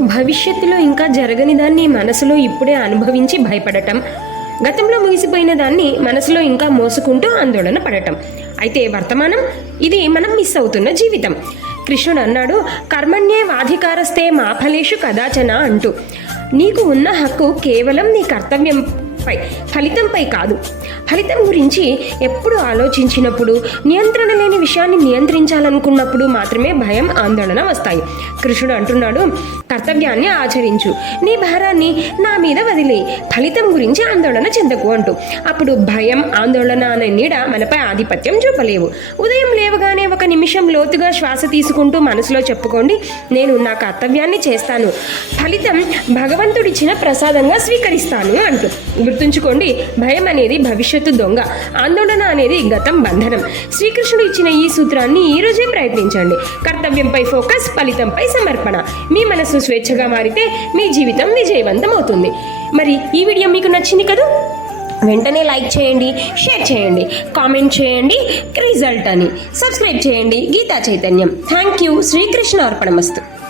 భవిష్యత్తులో ఇంకా జరగని దాన్ని మనసులో ఇప్పుడే అనుభవించి భయపడటం. గతంలో ముగిసిపోయిన దాన్ని మనసులో ఇంకా మోసుకుంటూ ఆందోళన పడటం. అయితే వర్తమానం ఇది మనం మిస్ అవుతున్న జీవితం. కృష్ణుడు అన్నాడు కర్మణ్యే వాధికారస్తే మా ఫలేషు కదాచన అంటూ. నీకు ఉన్న హక్కు కేవలం నీ కర్తవ్యం పై ఫలితంపై కాదు. ఫలితం గురించి ఎప్పుడు ఆలోచించినప్పుడు నియంత్రణ లేని విషయాన్ని నియంత్రించాలనుకున్నప్పుడు మాత్రమే భయం ఆందోళన వస్తాయి. కృష్ణుడు అంటున్నాడు కర్తవ్యాన్ని ఆచరించు. నీ భారాన్ని నా మీద వదిలే ఫలితం గురించి ఆందోళన చెందకు అంటూ. అప్పుడు భయం ఆందోళన అనే నీడ మనపై ఆధిపత్యం చూపలేవు. ఉదయం లేవగానే ఒక నిమిషం లోతుగా శ్వాస తీసుకుంటూ మనసులో చెప్పుకోండి. నేను నా కర్తవ్యాన్ని చేస్తాను. ఫలితం భగవంతుడిచ్చిన ప్రసాదంగా స్వీకరిస్తాను అంటూ. గుర్తుంచుకోండి భయం అనేది భవిష్యత్తు దొంగ. ఆందోళన అనేది గతం బంధనం. శ్రీకృష్ణుడు ఇచ్చిన ఈ సూత్రాన్ని ఈ రోజే ప్రయత్నించండి. కర్తవ్యంపై ఫోకస్ ఫలితంపై సమర్పణ. మీ మనసు స్వేచ్ఛగా మారితే మీ జీవితం విజయవంతం అవుతుంది మరి ఈ వీడియో మీకు నచ్చింది కదా? వెంటనే లైక్ చేయండి షేర్ చేయండి కామెంట్ చేయండి రిజల్ట్ అని. సబ్స్క్రైబ్ చేయండి. గీతా చైతన్యం. థ్యాంక్ యూ శ్రీకృష్ణ అర్పణమస్తు.